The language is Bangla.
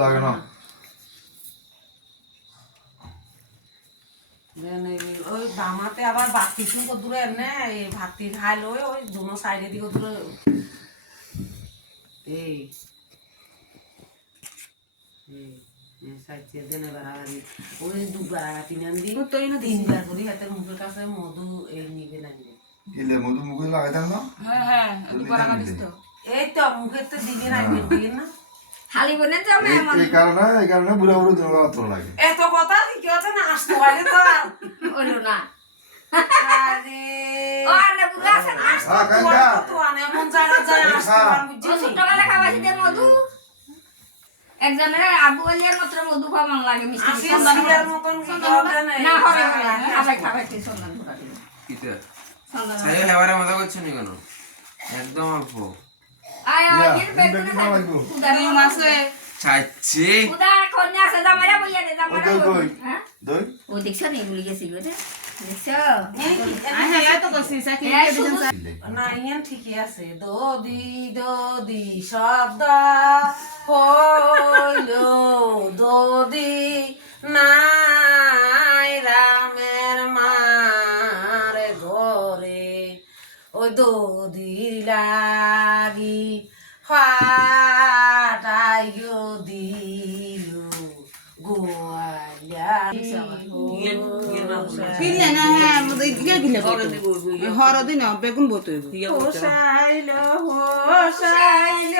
লাগে না ওই দামাতে আবার বাতি শুন দূরে এনে এই ভাতি খাই লই ওই দুনো সাইডে দিকে দূরে এই সাইডে দেনে বাড়াবাড়ি ওই দুবার আগাতি নাম দি তিনবার করি হাতের মুখের কাছে মধু এই নিবে না নিবে ইলে মধু মুখে লাগাইতাম না হ্যাঁ দুবার আগাতিস তো এই তো মুখের তো দিকে রাখবে দিকে না খালি বনে যাবে এই কারণে বুড়া বুড়ো জন্য মাত্র লাগে এত কথা কি কথা না আসতে পারে তো ওলো না আরে ও আনে বুলা আছে না তো আনে মন জায়গা যায় আসতে পারে ও বুঝছিস ছোটবেলা খাওয়াছি দে মধু একজনের আবু আলিয়ার মাত্র মধু খাওয়া মন লাগে মিষ্টি আসি সিয়ার মতন কি হবে না হবে খাবাই খাবাই কি সন্ধান ঘোরা দিল কিতে সন্ধান ছাই হেবারে মজা করছ নি কেন একদম অল্প আয় আয় বেগুন দানি মাসে চাচ্ছি উদা কন্যা আছে জামাইরা বইয়া দে জামাইরা দই হ্যাঁ দই ও দেখছ নি গুলি গেছিল রে দেখছ হ্যাঁ তো কইছিস কি শুধু না ইয়ান ঠিকই আছে দদি শব্দ হইল দদি নাই রামের মারে ঘরে ওই দদি লাগি ফাটাই দিল গোয়ালিয়া কিনলে না হ্যাঁ ইয়ে কিনলে হরদি না বেগুন বতইব হোসাইল হোসাইল